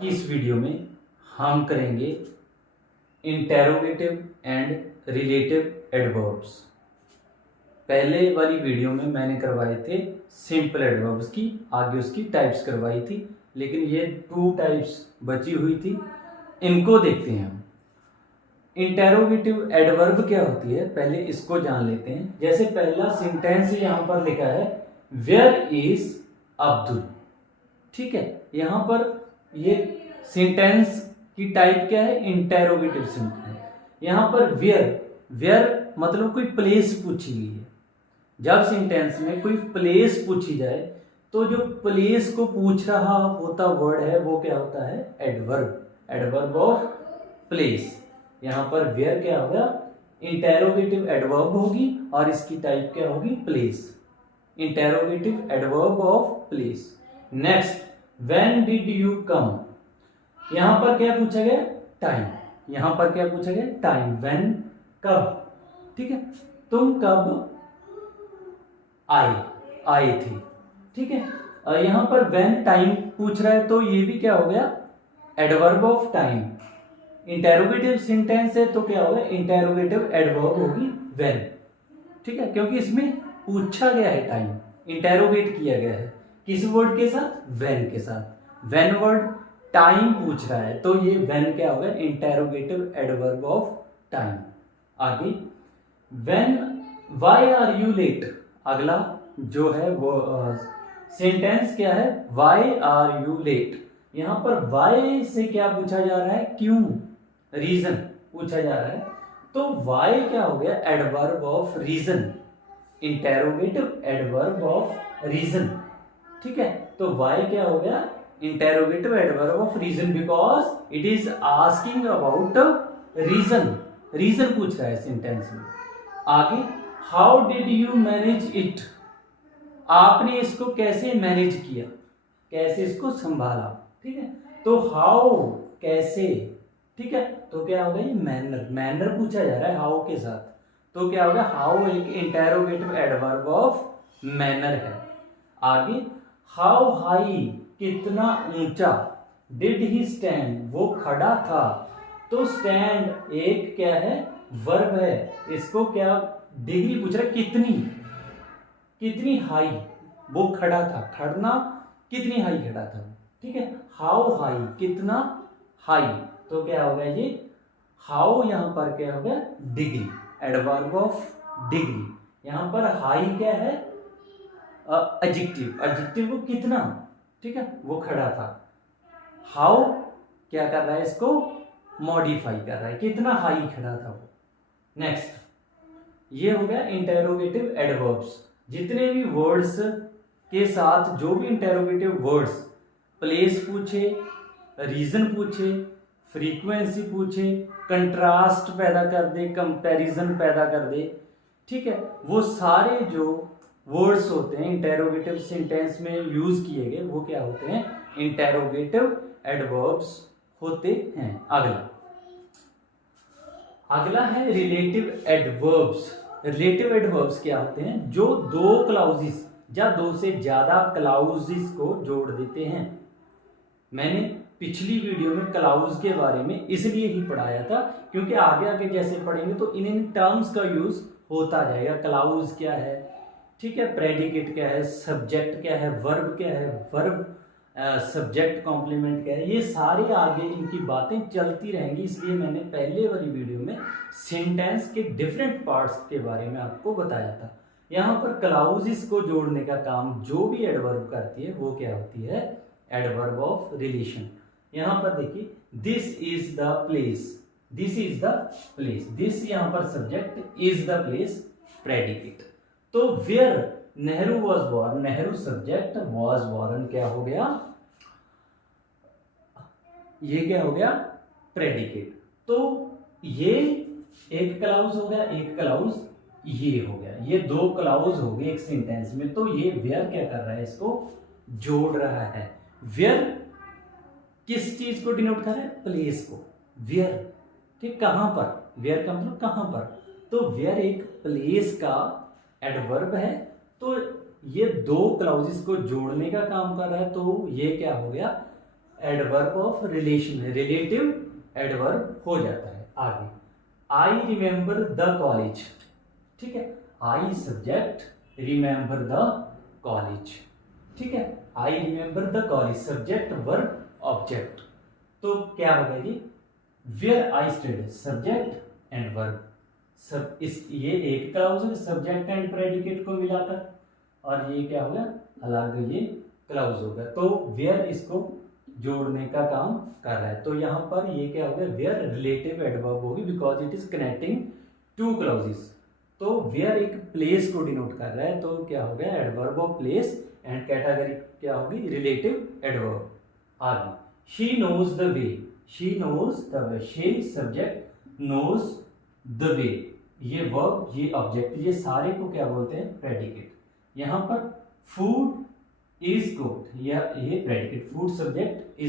कि इस वीडियो में हम करेंगे इंटेरोगेटिव एंड रिलेटिव एडवर्ब्स। पहले वाली वीडियो में मैंने करवाए थे सिंपल एडवर्ब्स की, आगे उसकी टाइप्स करवाई थी, लेकिन ये 2 टाइप्स बची हुई थी, इनको देखते हैं हम। इंटेरोगेटिव एडवर्ब क्या होती है, पहले इसको जान लेते हैं। जैसे पहला सेंटेंस यहाँ पर लिखा है वेयर इज अब्दुल, ठीक है। यहाँ पर ये सेंटेंस की टाइप क्या है, इंटेरोगेटिव सेंटेंस। यहाँ पर वेयर मतलब कोई प्लेस पूछी गई है। जब सेंटेंस में कोई प्लेस पूछी जाए तो जो प्लेस को पूछ रहा होता वर्ड है वो क्या होता है, एडवर्ब ऑफ प्लेस। यहाँ पर वेयर क्या होगा, इंटेरोगेटिव एडवर्ब होगी और इसकी टाइप क्या होगी, place. Interrogative adverb of place. Next, when did you come, यहां पर क्या पूछा गया, टाइम। यहां पर क्या पूछा गया, टाइम। व्हेन कब, ठीक है, तुम कब आए थे, ठीक है। यहां पर व्हेन टाइम पूछ रहा है तो ये भी क्या हो गया, adverb of time. Interrogative sentence है तो क्या होगा, इंटेरोगेटिव एडवर्ब होगी व्हेन, ठीक है, क्योंकि इसमें पूछा गया है टाइम, इंटेरोगेट किया गया है किस वर्ड के साथ, व्हेन के साथ। व्हेन वर्ड टाइम पूछ रहा है तो ये व्हेन क्या होगा, इंटेरोगेटिव एडवर्ब ऑफ टाइम। आगे, when why are you late, अगला जो है वो सेंटेंस क्या है, व्हाई आर यू लेट। यहां पर व्हाई से क्या पूछा जा रहा है, क्यों, रीजन पूछा जा रहा है, तो व्हाई क्या हो गया, adverb of reason, interrogative adverb of reason, ठीक है। तो व्हाई क्या हो गया, interrogative adverb of reason, because it is asking about reason पूछ रहा है सेंटेंस में। आगे, how did you manage it, आपने इसको कैसे मैनेज किया, कैसे इसको संभाला, ठीक है। तो हाउ कैसे, ठीक है, तो क्या होगा, ये मैनर पूछा जा रहा है हाउ के साथ, तो क्या होगा, हाउ एक इंटेरोगेटिव एडवर्ब ऑफ मैनर है। आगे, हाउ हाई, कितना ऊंचा, डिड ही स्टैंड, वो खड़ा था, तो स्टैंड एक क्या है, वर्ब है, इसको क्या डिग्री पूछ रहा है, कितनी हाई वो खड़ा था, खड़ना कितनी हाई खड़ा था, ठीक है। हाउ हाई, कितना हाई, तो क्या होगा ये, हाउ यहां पर क्या होगा, डिग्री, एडवर्ब ऑफ डिग्री। यहां पर हाई क्या है, एडजेक्टिव वो कितना, ठीक है, वो खड़ा था। हाउ क्या कर रहा है, इसको मॉडिफाई कर रहा है, कितना हाई खड़ा था वो। नेक्स्ट, ये हो गया इंटेरोगेटिव एडवर्ब्स। जितने भी वर्ड्स के साथ जो भी इंटेरोगेटिव वर्ड्स प्लेस पूछे, रीजन पूछे, फ्रीक्वेंसी पूछे, कंट्रास्ट पैदा कर दे, कंपैरिजन पैदा कर दे, ठीक है, वो सारे जो वर्ड्स होते हैं इंटेरोगेटिव सेंटेंस में यूज किए गए वो क्या होते हैं, इंटेरोगेटिव एडवर्ब्स होते हैं। अगला है रिलेटिव एडवर्ब्स। रिलेटिव एडवर्ब्स क्या होते हैं, जो 2 क्लाउजेस या 2 से ज्यादा क्लाउजेस को जोड़ देते हैं। मैंने पिछली वीडियो में क्लाउज के बारे में इसलिए ही पढ़ाया था क्योंकि आगे जैसे पढ़ेंगे तो इन टर्म्स का यूज होता जाएगा। क्लाउज क्या है, ठीक है, प्रेडिकेट क्या है, सब्जेक्ट क्या है, वर्ब क्या है, वर्ब सब्जेक्ट कॉम्प्लीमेंट क्या है, ये सारे आगे इनकी बातें चलती रहेंगी। इसलिए मैंने पहले वाली वीडियो में सेंटेंस के डिफरेंट पार्ट्स के बारे में आपको बताया था। यहाँ पर क्लाउजेस को जोड़ने का काम जो भी एडवर्ब करती है वो क्या होती है, एडवर्ब ऑफ रिलेशन। यहाँ पर देखिए, this is the place, this is the place, this यहाँ पर subject, is the place predicate. तो where Nehru was born, Nehru subject, was born क्या हो गया, ये क्या हो गया, प्रेडिकेट। तो ये एक क्लाउज हो गया, एक क्लाउज ये हो गया, ये 2 क्लाउज हो गए एक सेंटेंस में। तो ये वेयर क्या कर रहा है, इसको जोड़ रहा है। वेयर किस चीज को डिनोट कर रहा है, प्लेस को, वेयर, ठीक, कहां पर, वेयर का मतलब कहां पर, तो वेयर एक प्लेस का एडवर्ब है, तो ये 2 क्लाउजेस को जोड़ने का काम कर रहा है, तो ये क्या हो गया, एडवर्ब ऑफ रिलेशन है, रिलेटिव एडवर्ब हो जाता है। आगे आई रिमेंबर द कॉलेज, ठीक है, I subject, remember the college, ठीक है, I remember the college subject verb object. तो क्या होगा जी, where I study subject and verb, सब इस ये एक क्लाउज है सब्जेक्ट एंड प्रेडिकेट को मिलाकर, और ये क्या होगा अलग ये क्लाउज होगा। तो वेयर इसको जोड़ने का काम कर रहा है, तो यहाँ पर ये क्या होगा, वेयर रिलेटिव एडवर्ब होगी because it is connecting to clauses. तो वेयर एक प्लेस को डिनोट कर रहा है, तो क्या हो गया adverb of place, and category क्या होगी रिलेटिव एडवर्ब। आगे she knows the way, she knows the way, she subject, knows the way ये वर्ब, ये ऑब्जेक्ट, ये सारे को क्या बोलते हैं प्रेडिकेट। यहाँ पर फूड इज कुक्ड, ये predicate, food subject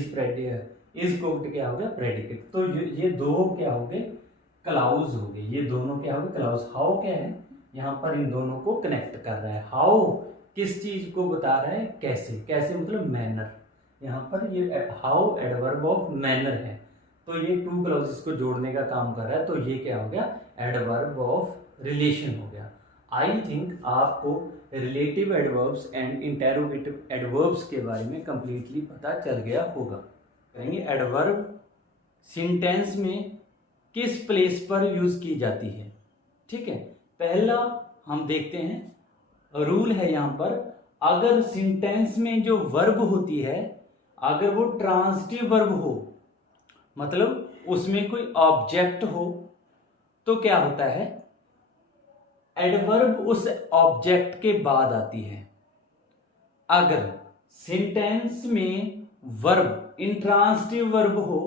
is cooked क्या हो गया प्रेडिकेट। तो ये दो क्या हो गए क्लाउज हो गए, ये दोनों क्या हो गए क्लाउज। हाउ क्या है, यहाँ पर इन दोनों को कनेक्ट कर रहा है। हाउ किस चीज को बता रहा है, कैसे, कैसे मतलब मैनर, यहाँ पर ये हाउ एडवर्ब ऑफ मैनर है, तो ये टू क्लाउजेस को जोड़ने का काम कर रहा है। तो ये क्या हो गया एडवर्ब ऑफ रिलेशन हो गया। आई थिंक आपको relative adverbs and interrogative adverbs के बारे में कंप्लीटली पता चल गया होगा। कहेंगे एडवर्ब सेंटेंस में किस प्लेस पर यूज की जाती है, ठीक है। पहला हम देखते हैं रूल है यहाँ पर, अगर सेंटेंस में जो वर्ब होती है अगर वो ट्रांसिटिव वर्ब हो, मतलब उसमें कोई ऑब्जेक्ट हो, तो क्या होता है एडवर्ब उस ऑब्जेक्ट के बाद आती है। अगर सेंटेंस में वर्ब इंट्रांसिटिव वर्ब हो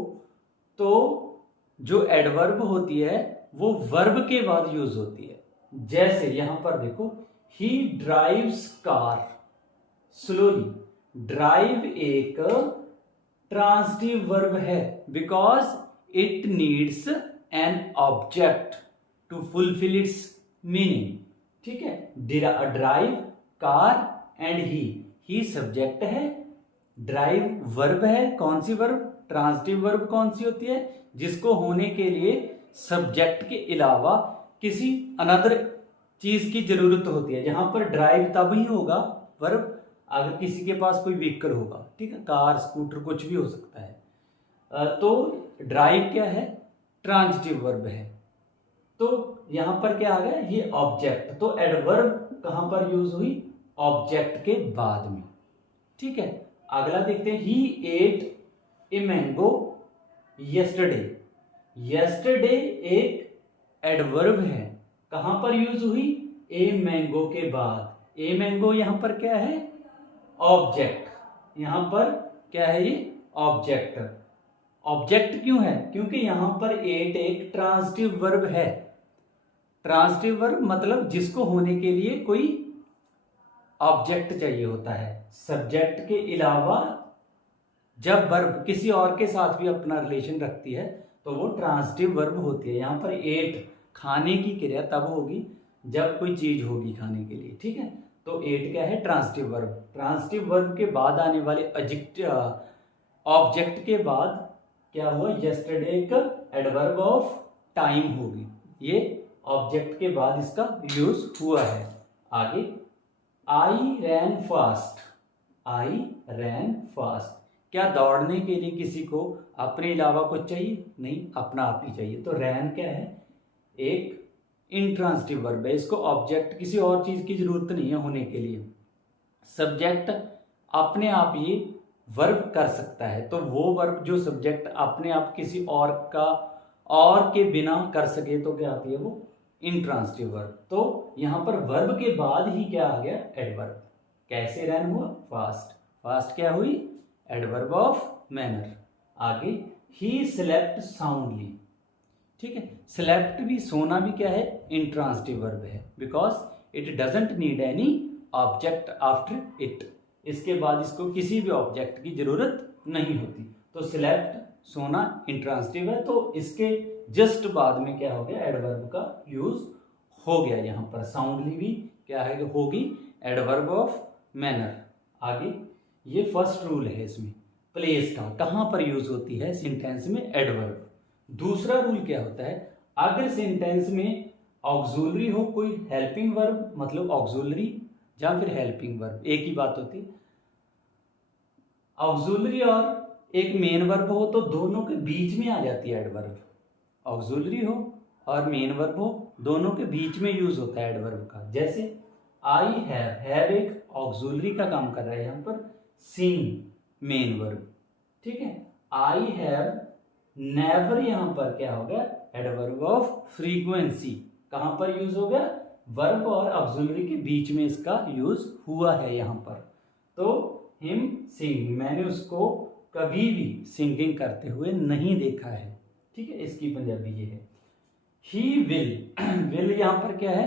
तो जो एडवर्ब होती है वो वर्ब के बाद यूज होती है। जैसे यहां पर देखो, he drives car slowly, drive एक ट्रांसिटिव वर्ब है because it needs an object to fulfil its meaning, ठीक है। Drive car and he subject है, ड्राइव वर्ब है, कौन सी वर्ब ट्रांसिटिव वर्ब कौन सी होती है जिसको होने के लिए सब्जेक्ट के अलावा किसी अनदर चीज की जरूरत होती है। जहां पर ड्राइव तब ही होगा वर्ब अगर किसी के पास कोई व्हीकल होगा, ठीक है, कार स्कूटर कुछ भी हो सकता है। तो ड्राइव क्या है ट्रांजिटिव वर्ब है, तो यहां पर क्या आ गया ये ऑब्जेक्ट। तो एडवर्ब कहां पर यूज हुई ऑब्जेक्ट के बाद में, ठीक है। अगला देखते हैं, he ate a mango yesterday, yesterday एक एडवर्ब है, कहां पर यूज हुई ए मैंगो के बाद। ए मैंगो यहां पर क्या है ऑब्जेक्ट, यहां पर क्या है ये ऑब्जेक्ट। ऑब्जेक्ट क्यों है, क्योंकि यहां पर एट एक ट्रांसिटिव वर्ब है। ट्रांसिटिव वर्ब मतलब जिसको होने के लिए कोई ऑब्जेक्ट चाहिए होता है। सब्जेक्ट के अलावा जब वर्ब किसी और के साथ भी अपना रिलेशन रखती है तो वो ट्रांसिटिव वर्ब होती है। यहाँ पर एट खाने की क्रिया तब होगी जब कोई चीज होगी खाने के लिए, ठीक है। तो एट क्या है ट्रांसिटिव वर्ब। ट्रांसिटिव वर्ब के बाद आने वाले ऑब्जेक्ट के बाद क्या हुआ यस्टरडे का एडवर्ब ऑफ टाइम होगी, ये ऑब्जेक्ट के बाद इसका यूज हुआ है। आगे आई रैन फास्ट, आई रैन फास्ट, क्या दौड़ने के लिए किसी को अपने अलावा कुछ चाहिए, नहीं अपना आप ही चाहिए। तो रैन क्या है एक इंट्रांसिटिव वर्ब है, इसको ऑब्जेक्ट किसी और चीज की जरूरत नहीं है होने के लिए। सब्जेक्ट अपने आप ये वर्ब कर सकता है, तो वो वर्ब जो सब्जेक्ट अपने आप किसी और का और के बिना कर सके तो क्या आती है वो इंट्रांसिटिव वर्ब। तो यहां पर वर्ब के बाद ही क्या आ गया एडवर्ब। कैसे रैन हुआ फास्ट, फास्ट क्या हुई एडवर्ब ऑफ मैनर। आगे ही स्लेप्ट साउंडली, ठीक है। स्लेप्ट भी सोना भी क्या है इंट्रांसिटिव वर्ब है because it doesn't need any object after it, इसके बाद इसको किसी भी ऑब्जेक्ट की जरूरत नहीं होती। तो स्लेप्ट सोना इंट्रांसिटिव है, तो इसके जस्ट बाद में क्या हो गया एडवर्ब का यूज हो गया। यहां पर साउंडली भी क्या है होगी एडवर्ब ऑफ मैनर। आगे ये फर्स्ट रूल है इसमें, प्लेस का कहां पर यूज होती है सेंटेंस में एडवर्ब। दूसरा रूल क्या होता है, अगर सेंटेंस में ऑक्सिलरी हो, कोई हेल्पिंग वर्ब मतलब ऑक्सिलरी या फिर हेल्पिंग वर्ब एक ही बात होती है, ऑक्सिलरी और एक मेन वर्ब हो तो दोनों के बीच में आ जाती है एडवर्ब। ऑक्सिलरी हो और मेन वर्ब हो, दोनों के बीच में यूज होता है एडवर्ब का। जैसे आई हैव एक ऑक्सिलरी का काम कर रहा है यहाँ पर, सीन मेन वर्ब, ठीक है। आई हैव नेवर यहाँ पर क्या होगा, एडवर्ब ऑफ फ्रीक्वेंसी, कहां पर यूज होगा, वर्ब और ऑक्सिलरी के बीच में इसका यूज हुआ है यहाँ पर। तो हिम सिंग, मैंने उसको कभी भी सिंगिंग करते हुए नहीं देखा है, ठीक है। इसकी पंजाबी ये है। ही विल यहां पर क्या है,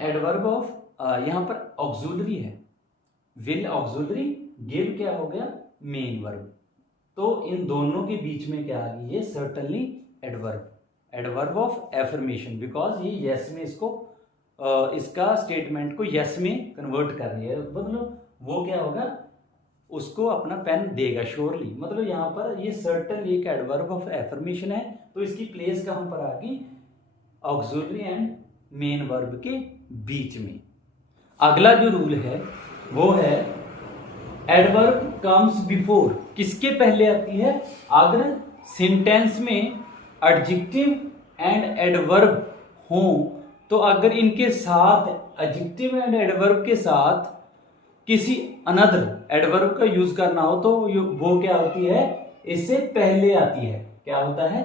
एडवर्ब ऑफ, यहां पर ऑक्सिलरी है, विल ऑक्सिलरी, गिव क्या हो गया, मेन वर्ब। तो इन दोनों के बीच में क्या आ गई है, certainly adverb, adverb of affirmation, because ये यस में इसको इसका स्टेटमेंट को यस में कन्वर्ट कर रही है, मतलब वो क्या होगा, उसको अपना पेन देगा श्योरली, मतलब यहाँ पर ये सर्टनली एक एडवर्ब ऑफ एफर्मेशन है। तो इसकी प्लेस कहां पर आ गई, ऑक्सिलरी एंड मेन वर्ब के बीच में। अगला जो रूल है वो है एडवर्ब कम्स बिफोर, किसके पहले आती है, अगर सेंटेंस में एडजेक्टिव एंड एडवर्ब हो तो अगर इनके साथ एडजेक्टिव एंड एडवर्ब के साथ किसी अनदर एडवर्ब का यूज करना हो तो वो क्या होती है, इससे पहले आती है। क्या होता है,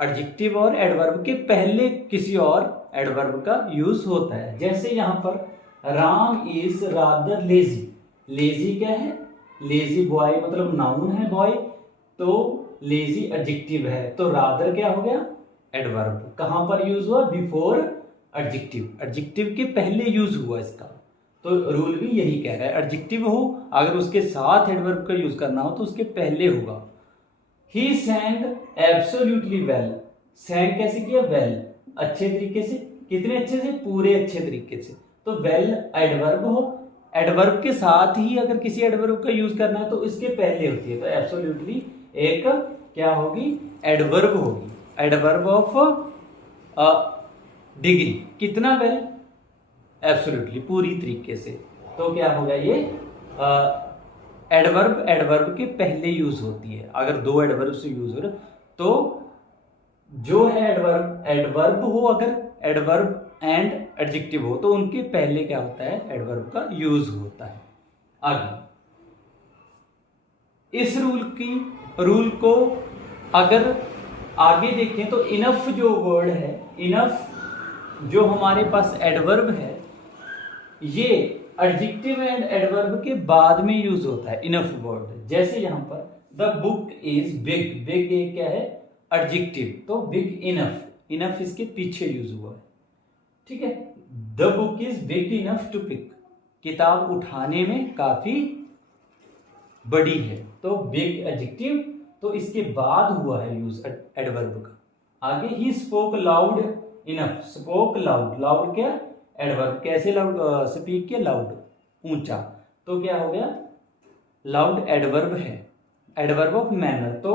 एडजेक्टिव और एडवर्ब के पहले किसी और एडवर्ब का यूज होता है। जैसे यहां पर Ram is rather lazy, lazy क्या है, लेजी बॉय मतलब नाउन है बॉय, तो लेजी एडजेक्टिव है, तो रादर क्या हो गया, एडवर्ब। कहां पर यूज हुआ, बिफोर एडजेक्टिव, एडजेक्टिव के पहले यूज हुआ इसका। तो रूल भी यही कह रहा है, एडजेक्टिव हो अगर उसके साथ एडवर्ब का यूज करना हो तो उसके पहले होगा। ही सैंग एब्सोल्युटली वेल, सैंग कैसे किया, वेल अच्छे तरीके से, कितने अच्छे से, पूरे अच्छे तरीके से। तो वेल एडवर्ब हो, एडवर्ब के साथ ही अगर किसी एडवर्ब का यूज करना है तो इसके पहले होती है, तो एब्सोल्युटली एक क्या होगी, एडवर्ब होगी, एडवर्ब ऑफ डिग्री, कितना वेल, एब्सोल्युटली पूरी तरीके से। तो क्या होगा ये, एडवर्ब एडवर्ब के पहले यूज होती है। अगर दो एडवर्ब से यूज हो रहा तो जो है एडवर्ब, एडवर्ब हो अगर एडवर्ब एंड एडजेक्टिव हो तो उनके पहले क्या होता है, एडवर्ब का यूज होता है। आगे इस रूल को अगर आगे देखें तो इनफ जो वर्ड है, इनफ जो हमारे पास एडवर्ब है, ये एडजेक्टिव एंड एडवर्ब के बाद में यूज होता है इनफ वर्ड। जैसे यहां पर the book is big, big एक क्या है, एडजेक्टिव, तो बिग इनफ, इनफ इसके पीछे यूज हुआ है, ठीक है। The book is big enough to pick, किताब उठाने में काफी बड़ी है, तो बिग एडजेक्टिव, तो इसके बाद हुआ है यूज एडवर्ब का। आगे he spoke loud enough, spoke loud, loud क्या, एडवर्ब, कैसे लाउड, स्पीक के लाउड, ऊंचा, तो क्या हो गया, लाउड एडवर्ब है, एडवर्ब ऑफ मैनर, तो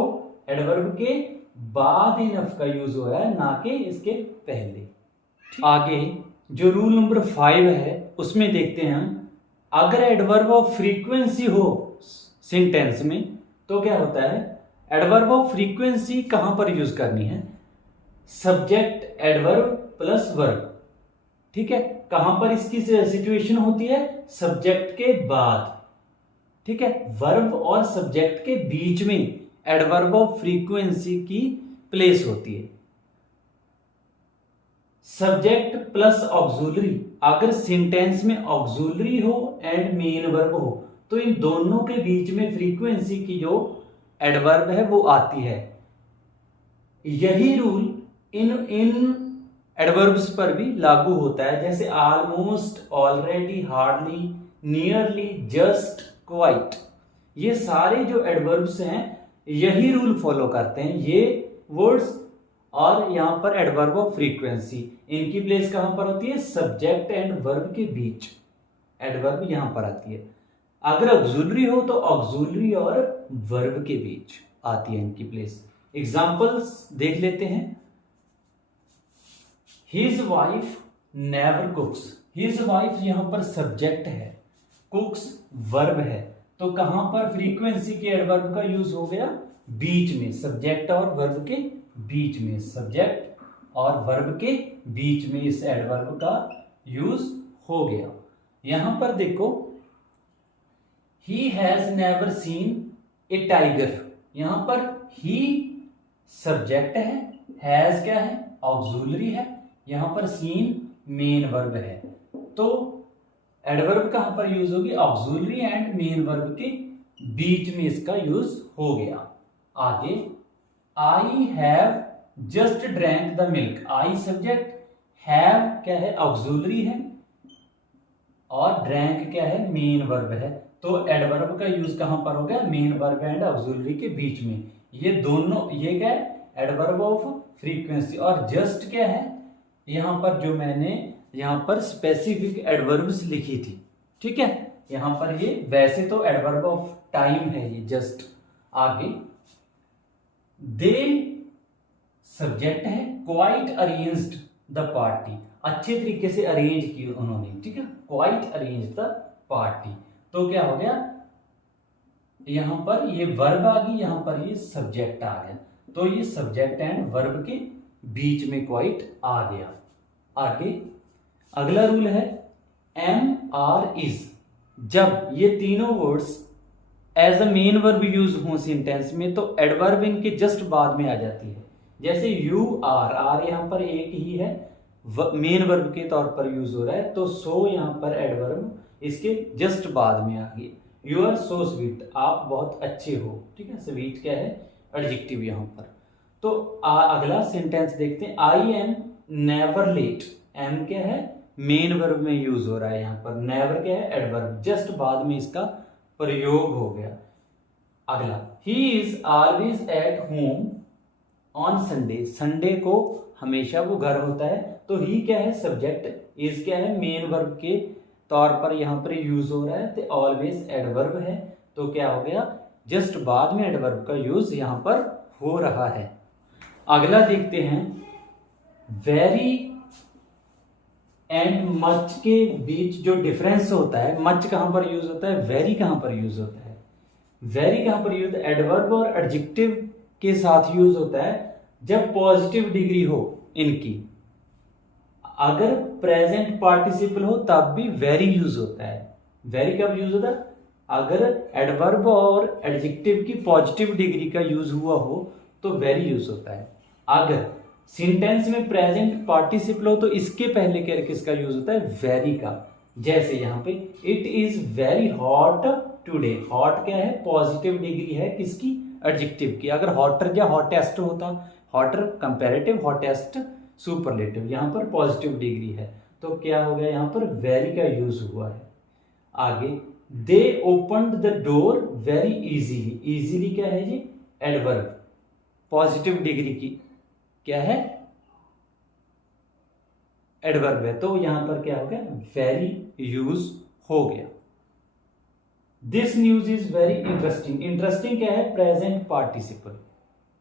एडवर्ब के बाद इनफ का यूज हुआ है, ना कि इसके पहले। आगे जो रूल नंबर 5 है उसमें देखते हैं हम, अगर एडवर्ब ऑफ फ्रीक्वेंसी हो सेंटेंस में तो क्या होता है, एडवर्ब ऑफ फ्रीक्वेंसी कहां पर यूज करनी है, सब्जेक्ट एडवर्ब प्लस वर्ब, ठीक है। कहां पर इसकी सिचुएशन होती है, सब्जेक्ट के बाद, ठीक है। वर्ब और सब्जेक्ट के बीच में एडवर्ब ऑफ फ्रीक्वेंसी की प्लेस होती है। सब्जेक्ट प्लस ऑक्सिलरी, अगर सेंटेंस में ऑक्सिलरी हो एंड मेन वर्ब हो तो इन दोनों के बीच में फ्रीक्वेंसी की जो एडवर्ब है वो आती है। यही रूल इन एडवर्ब्स पर भी लागू होता है, जैसे almost, already, hardly, nearly, just, quite, ये सारे जो एडवर्ब्स हैं यही रूल फॉलो करते हैं, ये वर्ड्स। और यहां पर एडवर्ब ऑफ फ्रीक्वेंसी, इनकी प्लेस कहां पर होती है, सब्जेक्ट एंड वर्ब के बीच एडवर्ब यहां पर आती है। अगर ऑक्सिलरी हो तो ऑक्सिलरी और वर्ब के बीच आती है इनकी प्लेस। एग्जाम्पल्स देख लेते हैं। His wife never कुक्स, his wife यहां पर सब्जेक्ट है, कुक्स वर्ब है, तो कहां पर फ्रीक्वेंसी के एडवर्ब का यूज हो गया, बीच में, सब्जेक्ट और वर्ब के बीच में, सब्जेक्ट और वर्ब के बीच में इस एडवर्ब का यूज हो गया। यहां पर देखो, he has never seen A tiger, यहां पर ही सब्जेक्ट है, हैज क्या है, ऑक्सिलरी है, यहां पर सीन मेन वर्ब है, तो एडवर्ब कहां पर यूज होगी, ऑक्सिलरी एंड मेन वर्ब के बीच में इसका यूज हो गया। आगे, I have just drank the milk, I subject, have क्या है, ऑक्सिलरी है, और ड्रैंक क्या है, मेन वर्ब है, तो एडवर्ब का यूज कहां पर हो गया, मेन वर्ब एंड ऑक्सिलरी के बीच में। ये दोनों, ये क्या है, एडवर्ब ऑफ फ्रीक्वेंसी, और जस्ट क्या है, यहां पर जो मैंने यहां पर स्पेसिफिक एडवर्ब्स लिखी थी, ठीक है, यहां पर ये वैसे तो एडवर्ब ऑफ टाइम है ये जस्ट। आगे, दे सब्जेक्ट है, क्वाइट अरेंज्ड द पार्टी, अच्छे तरीके से अरेंज की उन्होंने, ठीक है, क्वाइट अरेंज द पार्टी, तो क्या हो गया, यहां पर ये वर्ब आ गई, यहां पर ये सब्जेक्ट आ गया, तो ये सब्जेक्ट एंड वर्ब के बीच में क्वाइट आ गया। आगे अगला रूल है एम आर इज, जब ये तीनों words as a main verb use हो सेंटेंस में तो एडवर्ब इनके जस्ट बाद में आ जाती है। जैसे यू आर, आर यहां पर एक ही है, मेन वर्ब के तौर पर यूज हो रहा है, तो सो यहां पर एडवर्ब इसके जस्ट बाद में आ गई। यू आर सो स्वीट, आप बहुत अच्छे हो, ठीक है, स्वीट क्या है, एडजेक्टिव यहां पर। तो अगला सेंटेंस देखते हैं, I am never late, am क्या है, मेन वर्ब में यूज हो रहा है, यहां पर नेवर क्या है, एडवर्ब, जस्ट बाद में इसका प्रयोग हो गया। अगला, he is always at home on Sunday, Sunday को हमेशा वो घर होता है, तो ही क्या है, सब्जेक्ट, इज क्या है, मेन वर्ब के तौर पर यहां पर यूज हो रहा है, तो ऑलवेज एडवर्ब है, तो क्या हो गया, जस्ट बाद में एडवर्ब का यूज यहां पर हो रहा है। अगला देखते हैं, वेरी एंड मच के बीच जो डिफरेंस होता है, मच कहां पर यूज होता है, वेरी कहां पर यूज होता है, वेरी कहां पर यूज, एडवर्ब और एडजेक्टिव के साथ यूज होता है जब पॉजिटिव डिग्री हो इनकी। अगर प्रेजेंट पार्टिसिपल हो तब भी वेरी यूज होता है। वेरी कब यूज होता है, अगर एडवर्ब और एडजेक्टिव की पॉजिटिव डिग्री का यूज हुआ हो तो वेरी यूज होता है। अगर सेंटेंस में प्रेजेंट पार्टिसिपल हो तो इसके पहले किसका यूज होता है, वेरी का। जैसे यहां पे it is very hot today, hot क्या है, पॉजिटिव डिग्री है किसकी, एडजेक्टिव की। अगर हॉटर या हॉटेस्ट होता, हॉटर कंपैरेटिव, हॉटेस्ट सुपरलेटिव, यहां पर पॉजिटिव डिग्री है, तो क्या हो गया, यहां पर वेरी का यूज हुआ है। आगे, they opened the door very easily, easily क्या है जी, एडवर्ब, पॉजिटिव डिग्री की क्या है, एडवर्ब है, तो यहां पर क्या हो गया, वेरी यूज हो गया। This news is very interesting, interesting क्या है, प्रेजेंट पार्टिसिपल,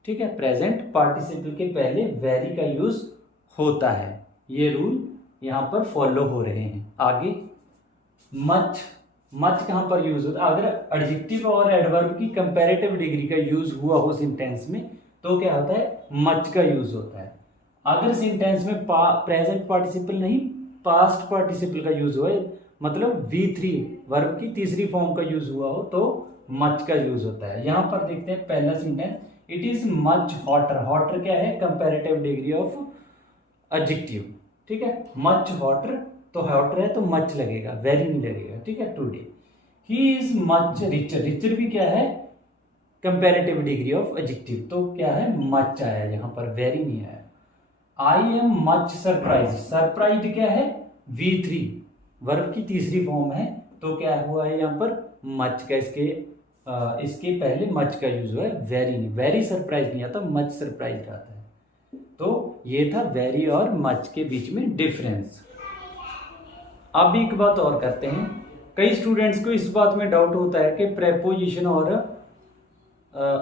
ठीक है, प्रेजेंट पार्टिसिपल के पहले वेरी का यूज होता है। ये रूल यहां पर फॉलो हो रहे हैं। आगे, मच, मच कहां पर यूज होता है, अगर एडजेक्टिव और एडवर्ब की कंपैरेटिव डिग्री का यूज हुआ हो सेंटेंस में तो क्या होता है, मच का यूज होता है। अगर सेंटेंस में प्रेजेंट पार्टिसिपल नहीं, पास्ट पार्टिसिपल का यूज हुआ है, मतलब V3 वर्ब की तीसरी फॉर्म का यूज हुआ हो तो मच का यूज होता है। यहां पर देखते हैं पहला sentence, it is much hotter, hotter क्या है, कंपैरेटिव डिग्री ऑफ एडजेक्टिव, ठीक है, मच हॉटर, तो हॉटर है तो मच लगेगा, वेरी नहीं लगेगा, ठीक है। Today he is much richer, richer भी क्या है, कंपैरेटिव डिग्री ऑफ एडजेक्टिव, तो क्या है, मच आया यहां पर, वेरी नहीं आया। I am much surprise, surprise क्या है, V3 वर्ब की तीसरी फॉर्म है, तो क्या हुआ है यहां पर, मच का, इसके पहले मच का यूज हुआ है, वेरी नहीं, वेरी सरप्राइज नहीं आता, मच सरप्राइज आता है। तो ये था वेरी और मच के बीच में डिफरेंस। अब एक बात और करते हैं, कई स्टूडेंट्स को इस बात में डाउट होता है कि प्रेपोजिशन और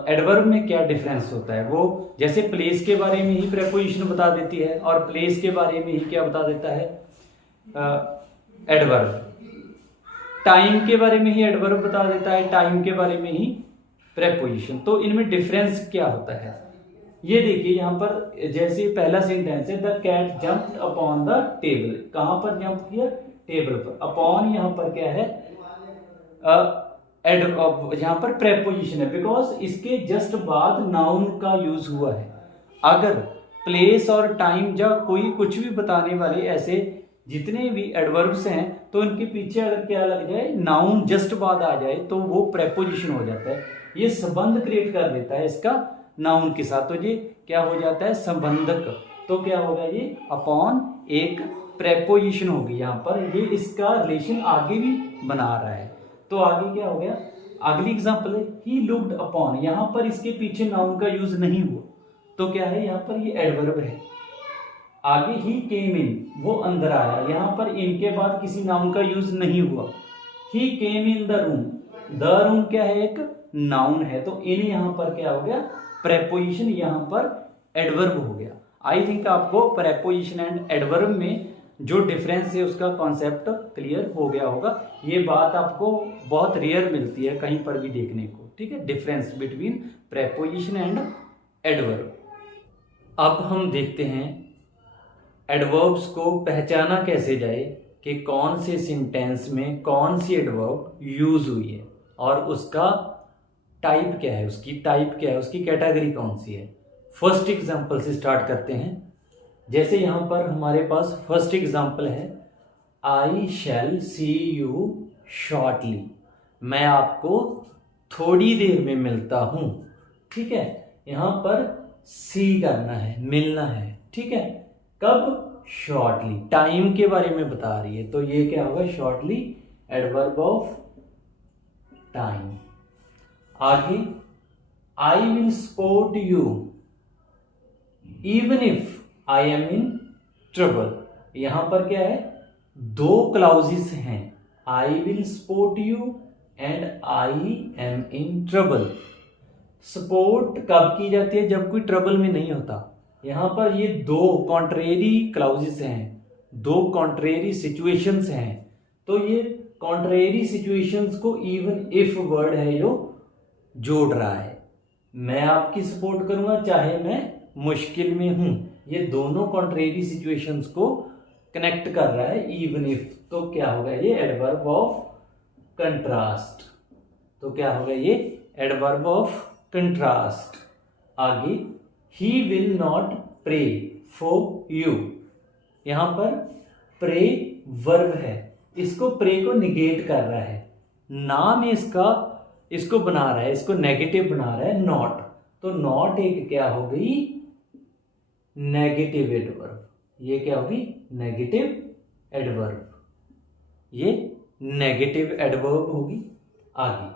एडवर्ब में क्या डिफरेंस होता है। वो जैसे प्लेस के बारे में ही प्रेपोजिशन बता देती है और प्लेस के बारे में ही क्या बता देता है, एडवर्ब। टाइम के बारे में ही एडवर्ब बता देता है, टाइम के बारे में ही प्रेपोजिशन। तो इनमें डिफरेंस क्या होता है, ये देखिए यहाँ पर जैसे पहला सेंटेंस है, the cat jumped upon the table. कहां पर जंप किया, टेबल पर। अपॉन यहाँ पर क्या है, यहाँ पर प्रेपोजिशन है, बिकॉज इसके जस्ट बाद नाउन का यूज हुआ है। अगर प्लेस और टाइम या कोई कुछ भी बताने वाले ऐसे जितने भी एडवर्ब्स हैं तो इनके पीछे अगर क्या लग जाए, नाउन जस्ट बाद आ जाए तो वो प्रेपोजिशन हो जाता है। ये संबंध क्रिएट कर देता है इसका नाउन के साथ, तो ये क्या हो जाता है, संबंधक। तो क्या होगा, ये अपॉन एक प्रेपोजिशन होगी यहाँ पर, ये इसका रिलेशन आगे भी बना रहा है। तो आगे क्या हो गया, अगली एग्जांपल है ही लुक्ड अपॉन। यहाँ पर इसके पीछे नाउन का यूज नहीं हुआ तो क्या है, यहाँ पर ये एडवर्ब है। आगे ही केम इन, वो अंदर आया, यहाँ पर इनके बाद किसी नाउन का यूज नहीं हुआ। He came in the room, the room क्या है, एक नाउन है, तो इन यहाँ पर क्या हो गया, प्रेपोजिशन, यहाँ पर एडवर्ब हो गया। आई थिंक आपको प्रेपोजिशन एंड एडवर्ब में जो डिफरेंस है उसका कॉन्सेप्ट क्लियर हो गया होगा। ये बात आपको बहुत रेयर मिलती है कहीं पर भी देखने को, ठीक है, difference between preposition and adverb. अब हम देखते हैं एडवर्ब्स को पहचाना कैसे जाए कि कौन से सेंटेंस में कौन सी एडवर्ब यूज हुई है और उसका टाइप क्या है, उसकी टाइप क्या है, उसकी कैटेगरी कौन सी है। फर्स्ट एग्जांपल से स्टार्ट करते हैं। जैसे यहाँ पर हमारे पास फर्स्ट एग्जांपल है, आई शैल सी यू शॉर्टली, मैं आपको थोड़ी देर में मिलता हूं, ठीक है। यहाँ पर सी करना है, मिलना है, ठीक है। कब, शॉर्टली, टाइम के बारे में बता रही है, तो ये क्या होगा, शॉर्टली एडवर्ब ऑफ टाइम। आगे, I will support you even if I am in trouble. यहां पर क्या है, दो क्लाउजेस हैं, I will support you and I am in trouble. Support कब की जाती है, जब कोई ट्रबल में नहीं होता। यहां पर ये दो कॉन्ट्रेरी क्लाउजेस हैं, दो कॉन्ट्रेरी सिचुएशंस हैं, तो ये कॉन्ट्रेरी सिचुएशंस को इवन इफ वर्ड है जो जोड़ रहा है। मैं आपकी सपोर्ट करूंगा चाहे मैं मुश्किल में हूं, ये दोनों कॉन्ट्रेरी सिचुएशंस को कनेक्ट कर रहा है इवन इफ। तो क्या होगा, ये एडवर्ब ऑफ कंट्रास्ट। तो क्या होगा, ये एडवर्ब ऑफ कंट्रास्ट। आगे, he will not pray for you. यहां पर प्रे वर्ब है, इसको प्रे को निगेट कर रहा है, नाम इसको बना रहा है, इसको नेगेटिव बना रहा है, नॉट। तो नॉट एक क्या हो गई, नेगेटिव एडवर्ब। ये क्या होगी, नेगेटिव एडवर्ब, ये नेगेटिव एडवर्ब होगी। आगे,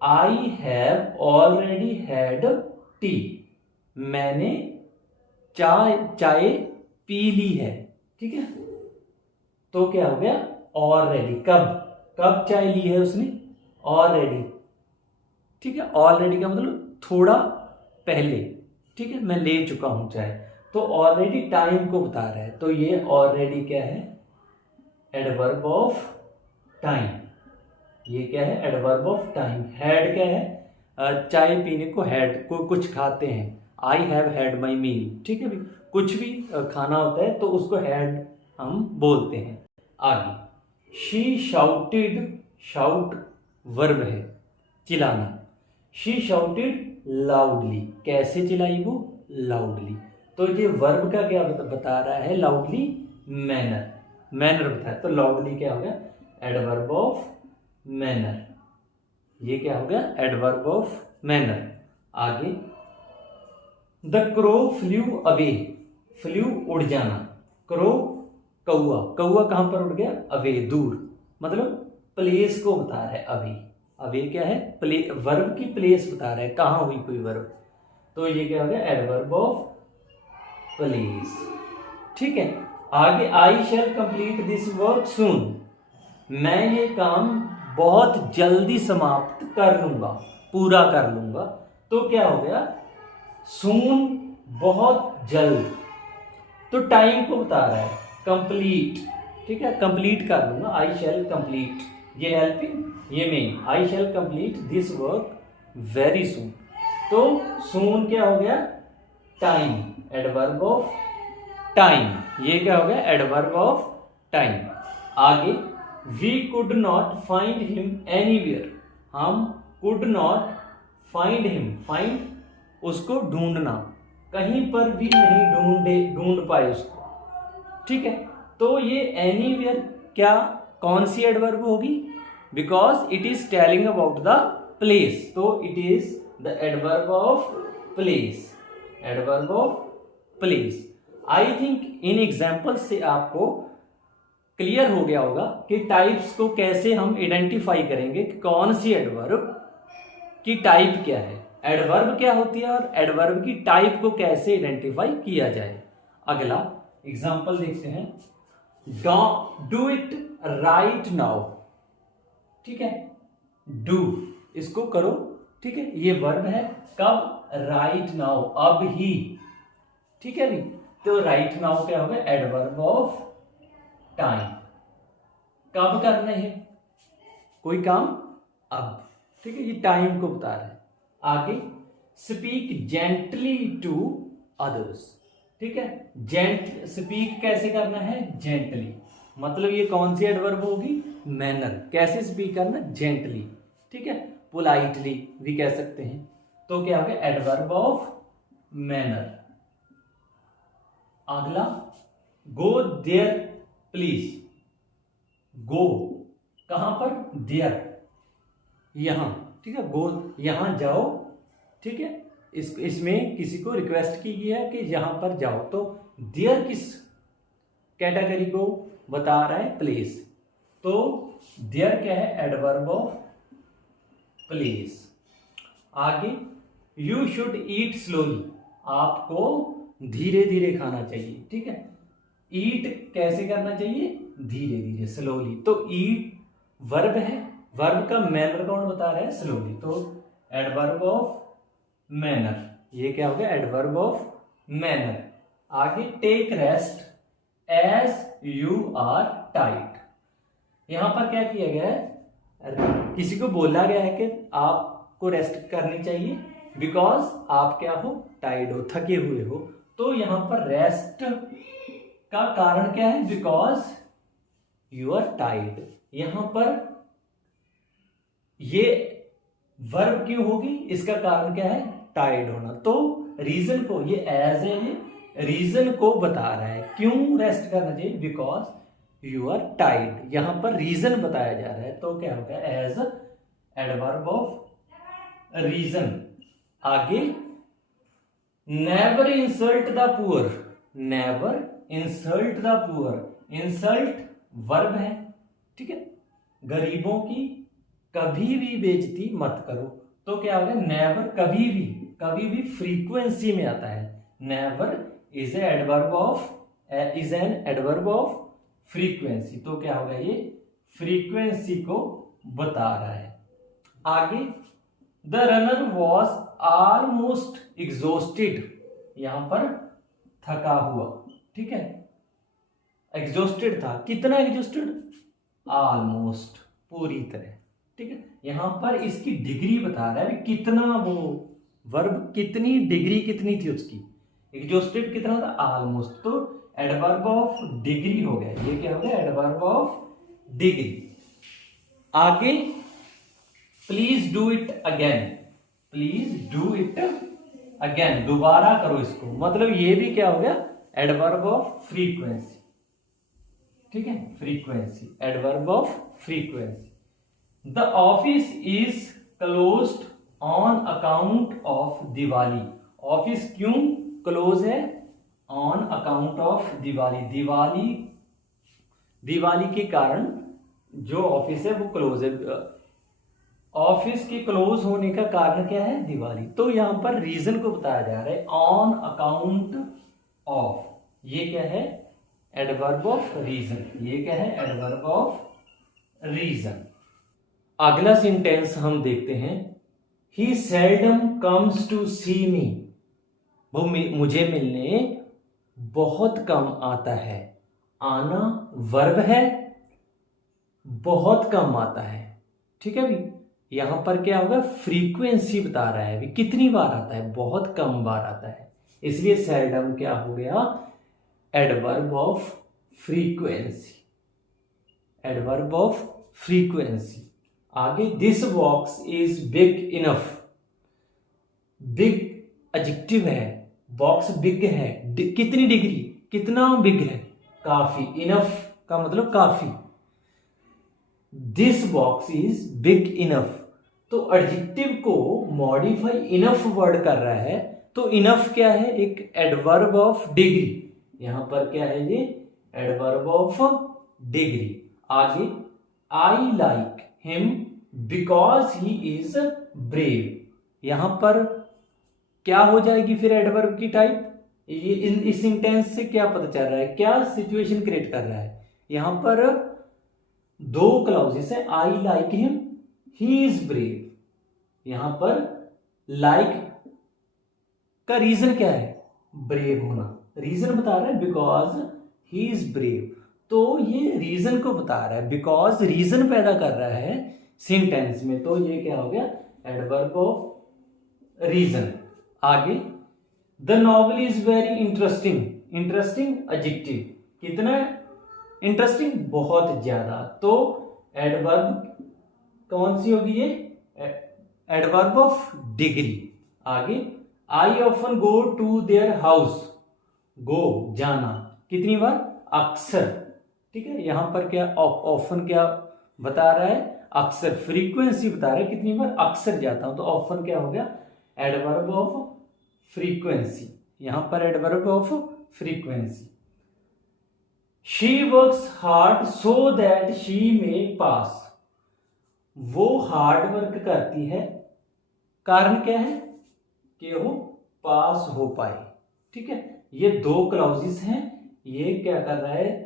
I have already had T, मैंने चाय पी ली है, ठीक है। तो क्या हो गया, ऑलरेडी, कब चाय ली है उसने, ऑलरेडी, ठीक है। ऑलरेडी का मतलब थोड़ा पहले, ठीक है, मैं ले चुका हूं चाय, तो ऑलरेडी टाइम को बता रहा है, तो ये ऑलरेडी क्या है, एडवर्ब ऑफ टाइम। ये क्या है, एडवर्ब ऑफ टाइम। हैड क्या है, चाय पीने को हैड, को कुछ खाते हैं, आई हैव हैड माई मील, ठीक है भी, कुछ भी खाना होता है तो उसको हैड हम बोलते हैं। आगे, शी शाउटेड, शाउट वर्ब है, चिल्लाना। शी शाउटेड लाउडली, कैसे चिल्लाई वो, लाउडली। तो ये वर्ब का क्या बता रहा है, लाउडली, मैनर बताया, तो लाउडली क्या हो गया, एडवर्ब ऑफ मैनर। ये क्या हो गया, एडवर्ब ऑफ मैनर। आगे, the crow flew away, flu उड़ जाना, क्रो कौआ, कौआ कहां पर उड़ गया, अवे, दूर, मतलब प्लेस को बता रहा है। अवे क्या है, वर्ब की प्लेस बता रहा है, कहां हुई कोई वर्ब, तो ये क्या हो गया, एडवर्ब ऑफ प्लेस, ठीक है। आगे, आई शैल कंप्लीट दिस वर्क सून, मैं ये काम बहुत जल्दी समाप्त कर लूंगा, पूरा कर लूंगा। तो क्या हो गया, सून बहुत जल्द, तो टाइम को बता रहा है, कंप्लीट, ठीक है, कंप्लीट कर लूंगा, आई शैल कंप्लीट, ये हेल्पिंग, ये main, I shall complete this work very soon. तो सून क्या हो गया, टाइम, एडवर्ब ऑफ टाइम, ये क्या हो गया, एडवर्ब ऑफ टाइम। आगे, we could not find him anywhere, हम could not find him, find उसको ढूंढना, कहीं पर भी नहीं ढूंढ पाए उसको, ठीक है। तो ये एनीवेयर क्या, कौन सी एडवर्ब होगी, because it is telling about the place, तो it is the adverb of place, adverb of place. I think इन एग्जाम्पल से आपको क्लियर हो गया होगा कि टाइप्स को कैसे हम आइडेंटिफाई करेंगे, कि कौन सी एडवर्ब की टाइप क्या है, एडवर्ब क्या होती है, और एडवर्ब की टाइप को कैसे आइडेंटिफाई किया जाए। अगला एग्जाम्पल देखते हैं, डू इट राइट नाउ, ठीक है, डू, इसको करो, ठीक है, ये वर्ब है, कब, राइट नाउ, अब ही, ठीक है भी। तो राइट नाउ क्या होगा, एडवर्ब ऑफ टाइम, कब करना है कोई काम, अब, ठीक है, ये टाइम को बता रहा है। आगे, स्पीक जेंटली टू अदर्स, ठीक है, जेंट, स्पीक कैसे करना है, जेंटली, मतलब ये कौन सी एडवर्ब होगी, मैनर, कैसे स्पीक करना, जेंटली, ठीक है, पोलाइटली भी कह सकते हैं। तो क्या होगा, एडवर्ब ऑफ मैनर। अगला, गो देयर प्लीज, गो कहां पर, देयर, यहां, ठीक है, गो यहां जाओ, ठीक है, इसमें किसी को रिक्वेस्ट की गई है कि यहां पर जाओ, तो देयर किस कैटेगरी को बता रहा है, प्लेस, तो देयर क्या है, एडवर्ब ऑफ प्लेस। आगे, यू शुड ईट स्लोली, आपको धीरे धीरे खाना चाहिए, ठीक है, ईट कैसे करना चाहिए, धीरे धीरे, स्लोली, तो ईट वर्ब है, वर्ब का मैनर कौन बता रहा है, स्लोली, तो एडवर्ब ऑफ मैनर, ये क्या हो गया, एडवर्ब ऑफ मैनर। आगे, take rest as you are tight, यहां पर क्या किया गया है, किसी को बोला गया है कि आपको रेस्ट करनी चाहिए, बिकॉज आप क्या हो, टाइड हो, थके हुए हो, तो यहां पर रेस्ट का कारण क्या है, बिकॉज यू आर टाइड, यहां पर ये वर्ब क्यों होगी, इसका कारण क्या है, टाइड होना, तो रीजन को, ये एज ए रीजन को बता रहा है, क्यों रेस्ट करना चाहिए, बिकॉज यू आर टाइड, यहां पर रीजन बताया जा रहा है, तो क्या होगा, एज एडवर्ब ऑफ रीजन। आगे, never insult the poor, never insult the poor, insult verb है, ठीक है, गरीबों की कभी भी बेइज्जती मत करो, तो क्या होगा, नेवर, कभी भी, कभी भी फ्रीक्वेंसी में आता है, never is adverb of, is an adverb of frequency, तो क्या होगा, ये फ्रीक्वेंसी को बता रहा है। आगे, the runner was almost exhausted, यहां पर थका हुआ, ठीक है, एग्जॉस्टेड था, कितना एग्जॉस्टेड, ऑलमोस्ट, पूरी तरह, ठीक है, यहां पर इसकी डिग्री बता रहा है, कितना वो वर्ब, कितनी डिग्री कितनी थी उसकी, एग्जॉस्टेड कितना था, ऑलमोस्ट, तो एडवर्ब ऑफ डिग्री हो गया, ये क्या हो गया, एडवर्ब ऑफ डिग्री। आगे, please do it again, please do it again, दोबारा करो इसको, मतलब ये भी क्या हो गया, एडवर्ब ऑफ फ्रीक्वेंसी, ठीक है, frequency, adverb of frequency. The office is closed on account of Diwali, office क्यों क्लोज है, on account of Diwali, Diwali, Diwali के कारण जो ऑफिस है वो क्लोज है, ऑफिस के क्लोज होने का कारण क्या है, दिवाली, तो यहां पर रीजन को बताया जा रहा है, ऑन अकाउंट ऑफ, ये क्या है, एडवर्ब ऑफ रीजन, ये क्या है, एडवर्ब ऑफ रीजन। अगला सेंटेंस हम देखते हैं, ही सेल्डम कम्स टू सी मी, वो मुझे मिलने बहुत कम आता है। आना वर्ब है, बहुत कम आता है। ठीक है भी, यहां पर क्या होगा, फ्रीक्वेंसी बता रहा है, भी कितनी बार आता है, बहुत कम बार आता है, इसलिए सेल्डम क्या हो गया, adverb of frequency, adverb of frequency. आगे, this box is big enough, big adjective है, बॉक्स बिग है, कितनी डिग्री, कितना बिग है, काफी, इनफ का मतलब काफी, this box is big enough, तो एडजेक्टिव को मॉडिफाई इनफ वर्ड कर रहा है, तो इनफ क्या है, एक एडवर्ब ऑफ डिग्री, यहां पर क्या है ये, एडवर्ब ऑफ डिग्री। आगे, I like him because he is brave, यहां पर क्या हो जाएगी फिर एडवर्ब की टाइप, ये इस सेंटेंस से क्या पता चल रहा है, क्या सिचुएशन क्रिएट कर रहा है, यहां पर दो क्लाउजेस है, आई like him, he is brave, यहां पर लाइक का रीजन क्या है, ब्रेव होना, रीजन बता रहा है बिकॉज ही इज ब्रेव, तो ये रीजन को बता रहा है, बिकॉज रीजन पैदा कर रहा है सेंटेंस में, तो ये क्या हो गया, एडवर्ब ऑफ रीजन। आगे, the novel is very interesting, interesting adjective, कितना इंटरेस्टिंग, बहुत ज्यादा, तो एडवर्ब कौन सी होगी ये, एडवर्ब ऑफ डिग्री। आगे, I often go to their house, go जाना, कितनी बार, अक्सर, ठीक है, यहां पर क्या ऑफन क्या बता रहा है, अक्सर, फ्रीक्वेंसी बता रहा है, कितनी बार अक्सर जाता हूं, तो ऑफन क्या हो गया, एडवर्ब ऑफ फ्रीक्वेंसी, यहां पर adverb of frequency. She works hard so that she may pass, वो हार्ड वर्क करती है, कारण क्या है कि वो पास हो पाए। ठीक है, ये दो क्लाउजेस हैं, ये क्या कर रहा है,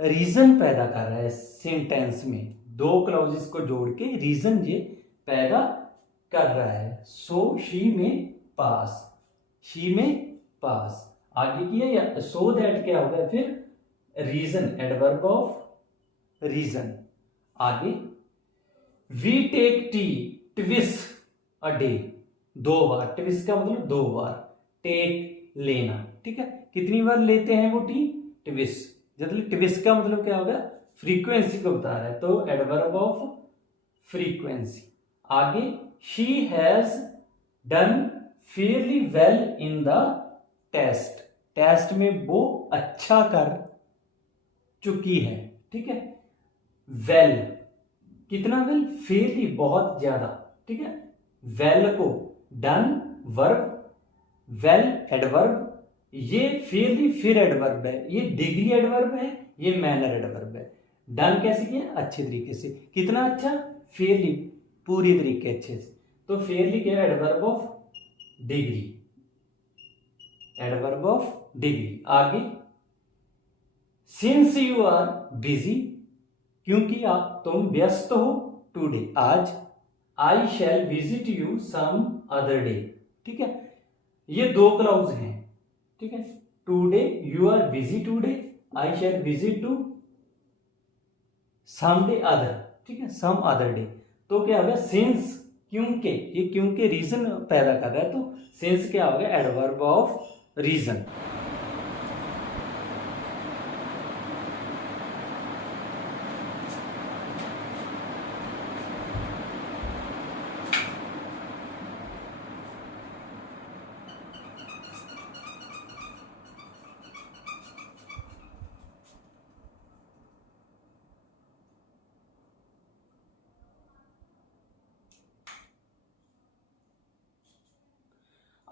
रीजन पैदा कर रहा है सेंटेंस में, दो क्लाउजेस को जोड़ के रीजन ये पैदा कर रहा है। सो शी में पास, शी में पास, आगे की है, या सो दैट क्या होगा फिर, रीजन, एडवर्ब ऑफ रीजन। आगे, we take tea twice a day, दो बार, ट्विस का मतलब दो बार, टेक लेना, ठीक है, कितनी बार लेते हैं वो टी, ट्विस, मतलब ट्विस का मतलब क्या होगा, फ्रीक्वेंसी को बता रहा है, तो एडवर्ब ऑफ फ्रीक्वेंसी। आगे, she has done fairly well in the test, test में वो अच्छा कर चुकी है, ठीक है, वेल, कितना वेल, फेयरली बहुत ज्यादा, ठीक है, वेल को डन वर्ब, वेल एडवर्ब, ये फेयरली फिर एडवर्ब है, ये डिग्री एडवर्ब है, ये मैनर एडवर्ब है। डन कैसे किया, अच्छे तरीके से, कितना अच्छा, फेयरली, पूरी तरीके अच्छे से, तो फेयरली क्या है, adverb of degree, adverb of degree. आगे, सिंस यू आर बिजी, क्योंकि तुम व्यस्त हो, टुडे आज, I shall visit you some other day, ठीक है, ये दो क्लाउज हैं, ठीक है, today, you are busy today, I shall visit to some day other, ठीक है, सम अदर डे, तो क्या होगा, सिंस, क्योंकि, ये क्योंकि रीजन पैदा कर रहा है, तो सिंस क्या होगा, एडवर्ब ऑफ रीजन।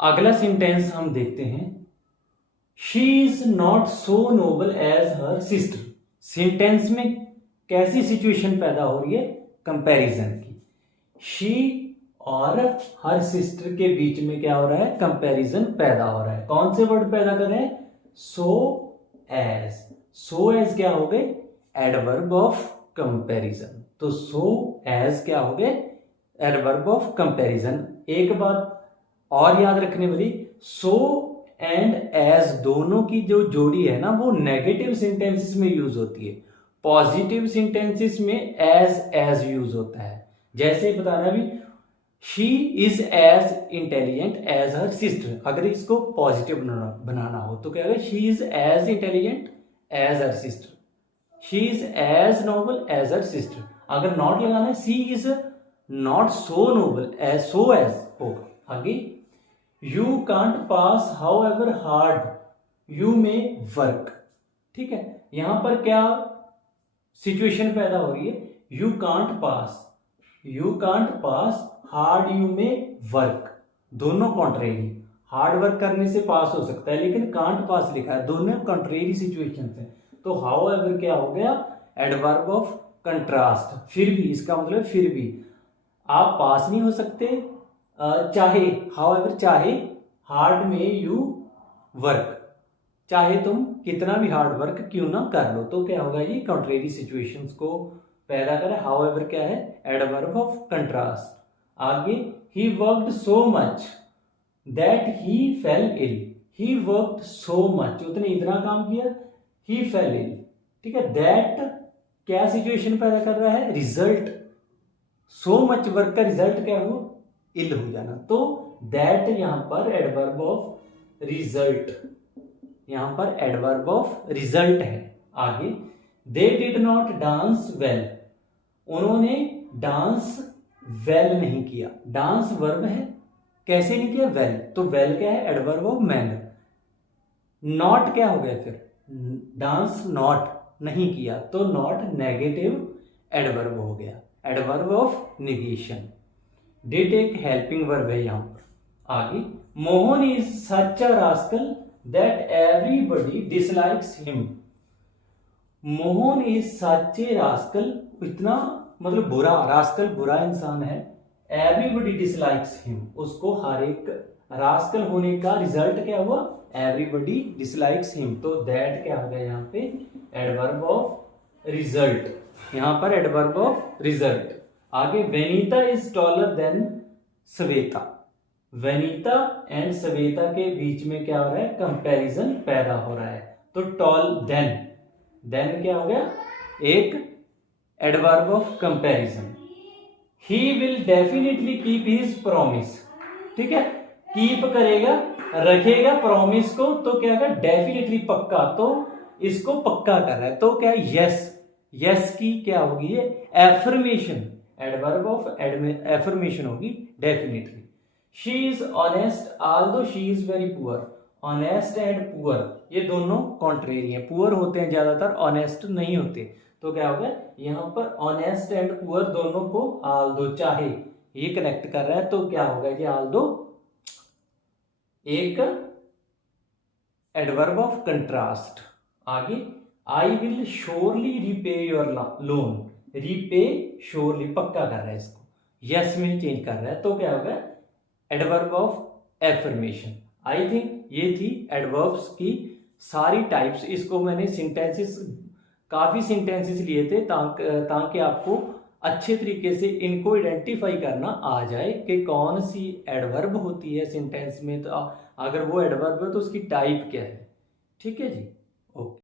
अगला सेंटेंस हम देखते हैं, she is not so noble as her sister, sentence में कैसी सिचुएशन पैदा हो रही है, कंपैरिजन की, शी और हर सिस्टर के बीच में क्या हो रहा है, कंपैरिजन पैदा हो रहा है, कौन से वर्ड पैदा कर रहे हैं, सो एज, सो एज क्या हो गए, एडवर्ब ऑफ कंपैरिजन। तो सो एज क्या हो गए, एडवर्ब ऑफ कंपैरिजन। एक बात और याद रखने वाली, सो एंड एज दोनों की जो जोड़ी है ना वो नेगेटिव सेंटेंसेस में यूज होती है, पॉजिटिव सेंटेंसेस में एज यूज होता है। जैसे बताना भी, she is as intelligent as her sister, अगर इसको पॉजिटिव बनाना हो तो क्या होगा, she is as intelligent as her sister, she is as noble as her sister. अगर नॉट लगाना है, she is not so noble as so as होगा। आगे, you can't pass however hard you may work. ठीक है, यहां पर क्या सिचुएशन पैदा हो रही है, you can't pass hard you may work, दोनों कॉन्ट्रेरी, हार्ड वर्क करने से पास हो सकता है लेकिन कांट पास लिखा है, दोनों कॉन्ट्रेरी सिचुएशन है। तो हाउ एवर क्या हो गया, एडवर्ब ऑफ कंट्रास्ट, फिर भी, इसका मतलब फिर भी आप पास नहीं हो सकते, चाहे, हाउ एवर चाहे, हार्ड में यू वर्क, चाहे तुम कितना भी हार्ड वर्क क्यों ना कर लो। तो क्या होगा, ये कॉन्ट्रेरी सिचुएशंस को पैदा करे। हाउ एवर क्या है, एडवर्ब ऑफ कंट्रास्ट। आगे, he worked so much that he fell ill, he worked so much, उसने इतना काम किया, ही फेल इल। ठीक है, दैट क्या सिचुएशन पैदा कर रहा है, रिजल्ट, सो मच वर्क का रिजल्ट क्या हुआ, इल हो जाना। तो दैट यहां पर एडवर्ब ऑफ रिजल्ट, यहां पर एडवर्ब ऑफ रिजल्ट है। आगे, they did not dance well, उन्होंने डांस वेल नहीं किया, डांस वर्ब है, कैसे नहीं किया, वेल, तो वेल क्या है, एडवर्ब ऑफ मैनर। नॉट क्या हो गया फिर, डांस नॉट नहीं किया, तो नॉट नेगेटिव एडवर्ब हो गया, एडवर्ब ऑफ निगेशन। डिड एक हेल्पिंग वर्ब है यहां पर। आगे, Mohan is such a rascal that everybody dislikes him, Mohan is such A rascal, इतना मतलब बुरा, रास्कल बुरा इंसान है, एवरीबडी डिसलाइक्स हिम, उसको हर एक, रास्कल होने का रिजल्ट क्या हुआ, एवरीबडी डिसलाइक्स हिम। तो दैट क्या हो गया यहाँ पे, एडवर्ब ऑफ रिजल्ट, यहां पर एडवर्ब ऑफ रिजल्ट। आगे, Venita is taller than Shweta, Venita and Shweta के बीच में क्या हो रहा है, कंपैरिजन पैदा हो रहा है। तो टॉल देन, देन क्या हो गया, एक adverb of comparison. He will definitely keep his promise, ठीक है, कीप करेगा, रखेगा प्रॉमिस को, तो क्या होगा, डेफिनेटली पक्का, तो इसको पक्का कर रहा है, तो क्या, यस, यस की क्या होगी ये, एफर्मेशन, एडवर्ब ऑफ एफर्मेशन होगी definitely. She is honest although she is very poor, honest and poor ये दोनों कॉन्ट्रेरी हैं, पुअर होते हैं ज्यादातर, ऑनेस्ट नहीं होते। तो क्या होगा, यहां पर ऑनेस्ट एंड पुअर दोनों को ऑल्दो, चाहे, ये कनेक्ट कर रहा है, तो क्या होगा, ये ऑल्दो एक एडवर्ब ऑफ कंट्रास्ट। आगे, I will surely repay your loan, repay surely पक्का कर रहा है, इसको यस में चेंज कर रहा है, तो क्या होगा, adverb of affirmation. I think ये थी एडवर्ब्स की सारी टाइप्स, इसको मैंने सिंटेंसेस, काफी सिंटेंसेस लिए थे ताकि आपको अच्छे तरीके से इनको आइडेंटिफाई करना आ जाए कि कौन सी एडवर्ब होती है सेंटेंस में, तो अगर वो एडवर्ब है तो उसकी टाइप क्या है। ठीक है जी, ओके।